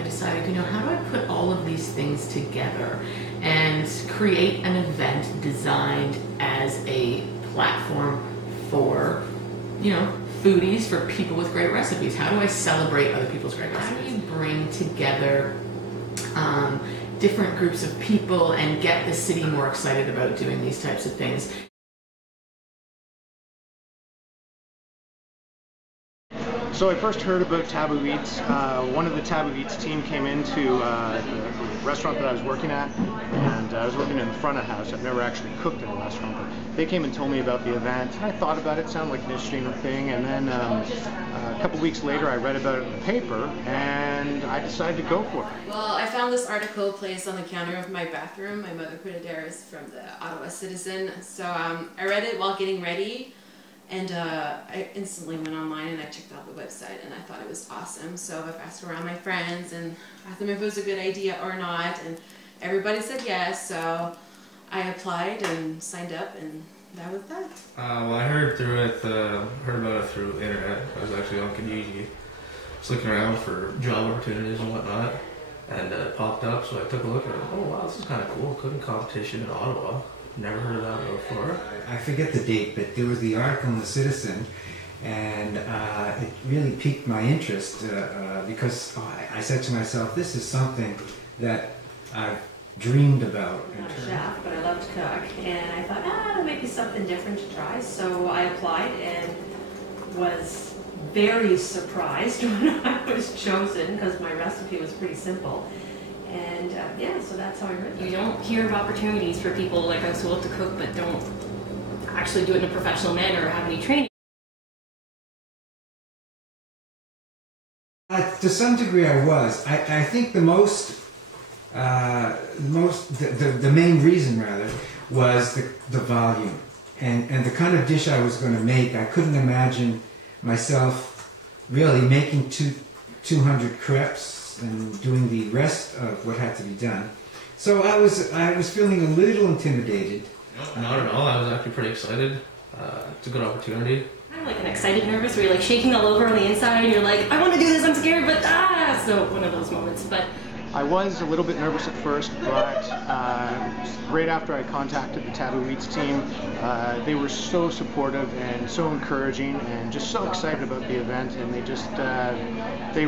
I decided, how do I put all of these things together and create an event designed as a platform for, foodies, for people with great recipes. How do I celebrate other people's great recipes? How do you bring together different groups of people and get the city more excited about doing these types of things? So I first heard about Taboo Eats. One of the Taboo Eats team came into the restaurant that I was working at, and I was working in the front of house. I've never actually cooked in a restaurant, but they came and told me about the event, and I thought about it. It sounded like an interesting thing, and then a couple weeks later I read about it in the paper, and I decided to go for it. Well, I found this article placed on the counter of my bathroom. My mother put it there. It's from the Ottawa Citizen. So I read it while getting ready. And I instantly went online and I checked out the website and I thought it was awesome. So I've asked around my friends and asked them if it was a good idea or not, and everybody said yes. So I applied and signed up, and that was that. Well, I heard about it through the internet. I was actually on Kijiji, just looking around for job opportunities and whatnot, and it popped up. So I took a look at it. Oh wow, this is kind of cool. Cooking competition in Ottawa. Never heard of that before. I forget the date, but there was the article in the Citizen, and it really piqued my interest because I said to myself, this is something that I've dreamed about. I'm not a chef, but I love to cook, and I thought, it'll maybe something different to try. So I applied and was very surprised when I was chosen because my recipe was pretty simple. And so that's how I read it. You don't hear of opportunities for people like us who love to cook but don't actually do it in a professional manner or have any training. To some degree I was. I think the main reason rather was the volume and the kind of dish I was going to make. I couldn't imagine myself really making 200 crepes and doing the rest of what had to be done. So I was feeling a little intimidated. No, not at all. I was actually pretty excited. It's a good opportunity. Kind of like an excited nervous where you're like shaking all over on the inside and you're like, I want to do this, I'm scared, but so one of those moments. But I was a little bit nervous at first, but right after I contacted the Taboo Eats team, they were so supportive and so encouraging and just so excited about the event, and I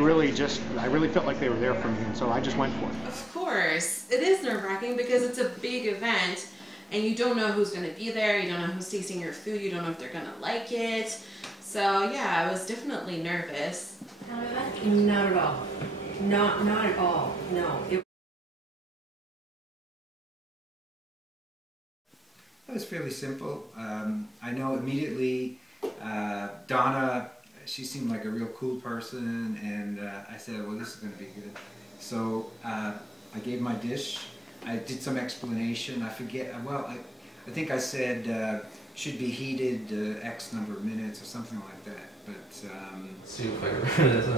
really felt like they were there for me, and so I just went for it. Of course, it is nerve-wracking because it's a big event and you don't know who's going to be there, you don't know who's tasting your food, you don't know if they're going to like it. So yeah, I was definitely nervous. Not at all. Not at all, no. It was fairly simple. I know immediately Donna, she seemed like a real cool person, and I said, well, this is going to be good. So I gave my dish. I did some explanation. I forget, I think I said should be heated X number of minutes or something like that. But see if I remember this.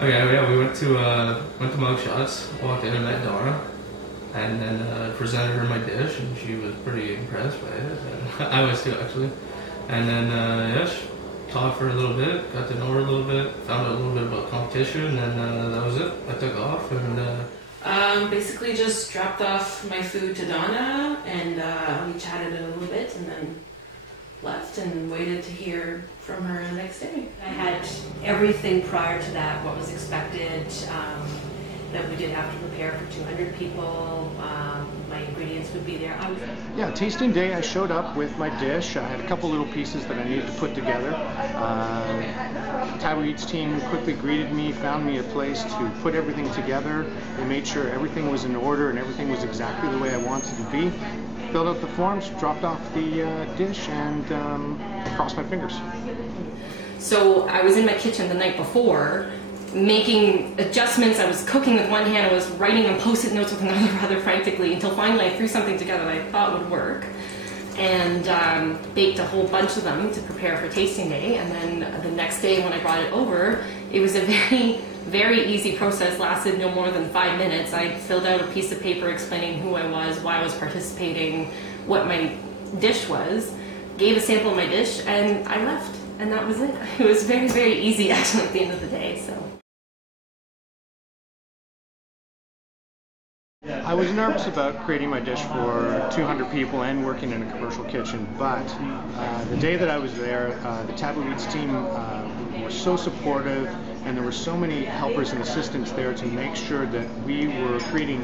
Okay, yeah, we went to Mug Shots, walked in and met Donna, and then presented her my dish, and she was pretty impressed by it. And I was too, actually. And then talked for a little bit, got to know her a little bit, found out a little bit about competition, and that was it. I took off and basically just dropped off my food to Donna, and we chatted a little bit, and then left and waited to hear from her the next day. I had everything prior to that, what was expected, that we did have to prepare for 200 people. My ingredients would be there. Yeah, tasting day I showed up with my dish. I had a couple little pieces that I needed to put together. Taboo Eats team quickly greeted me, found me a place to put everything together. They made sure everything was in order and everything was exactly the way I wanted it to be. Filled out the forms, dropped off the dish, and crossed my fingers. So I was in my kitchen the night before, making adjustments. I was cooking with one hand, I was writing on post-it notes with another rather frantically, until finally I threw something together that I thought would work, and baked a whole bunch of them to prepare for tasting day. And then the next day when I brought it over, it was a very easy process, lasted no more than 5 minutes. I filled out a piece of paper explaining who I was, why I was participating, what my dish was, gave a sample of my dish, and I left. And that was it. It was very easy actually at the end of the day. So. was nervous about creating my dish for 200 people and working in a commercial kitchen, but the day that I was there, the Taboo Eats team was so supportive, and there were so many helpers and assistants there to make sure that we were creating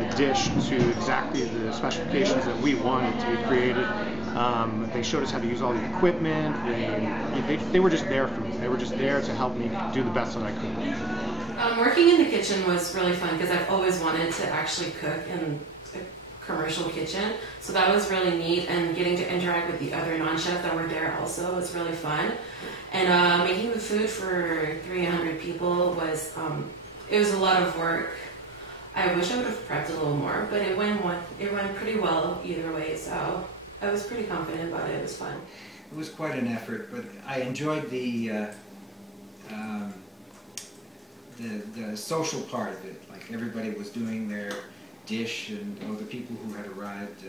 a dish to exactly the specifications that we wanted to be created. They showed us how to use all the equipment. They were just there for me. They were just there to help me do the best that I could. Working in the kitchen was really fun because I've always wanted to actually cook in a commercial kitchen. So that was really neat, and getting to interact with the other non-chefs that were there also was really fun. And making the food for 300 people was, it was a lot of work. I wish I would have prepped a little more, but it went pretty well either way, so I was pretty confident about it. It was fun. It was quite an effort, but I enjoyed the social part of it. Like, everybody was doing their dish, and the people who had arrived.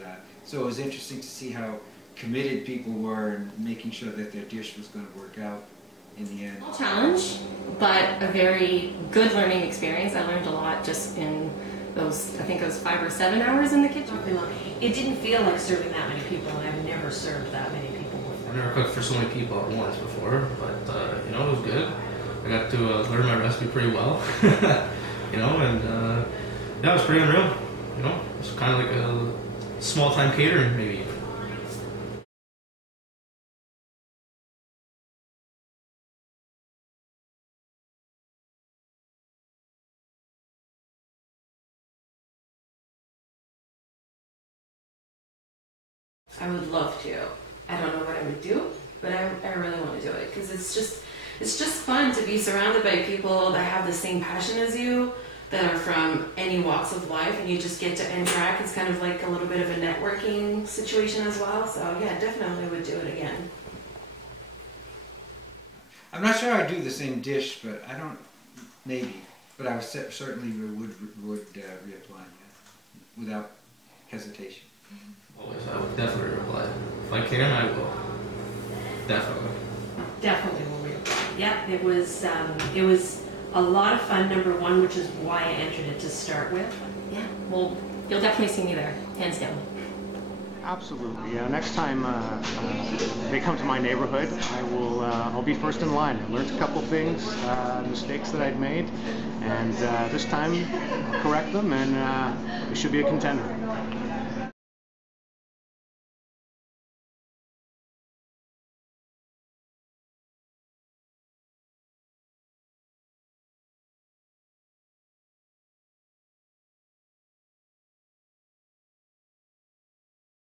So it was interesting to see how committed people were in making sure that their dish was going to work out in the end. Challenge, but a very good learning experience. I learned a lot just in those, I think it was 5 or 7 hours in the kitchen. It didn't feel like serving that many people, and I've never served that many people before. I've never cooked for so many people at once before, but it was good. I got to learn my recipe pretty well, and yeah, it was pretty unreal. It was kind of like a small-time catering, maybe. I would love to. I don't know what I would do, but I really want to do it because it's just fun to be surrounded by people that have the same passion as you, that are from any walks of life, and you just get to interact. It's kind of like a little bit of a networking situation as well. So yeah, definitely would do it again. I'm not sure I'd do the same dish, but I don't, maybe, but I certainly would reapply, without hesitation. Always, I would definitely reply. If I can, I will. Definitely. Definitely will reapply. Yeah, it was a lot of fun, number one, which is why I entered it to start with. Yeah, well, you'll definitely see me there, hands down. Absolutely. Yeah. Next time they come to my neighborhood, I'll be first in line. I learned a couple things, mistakes that I'd made, and this time I'll correct them, and it should be a contender.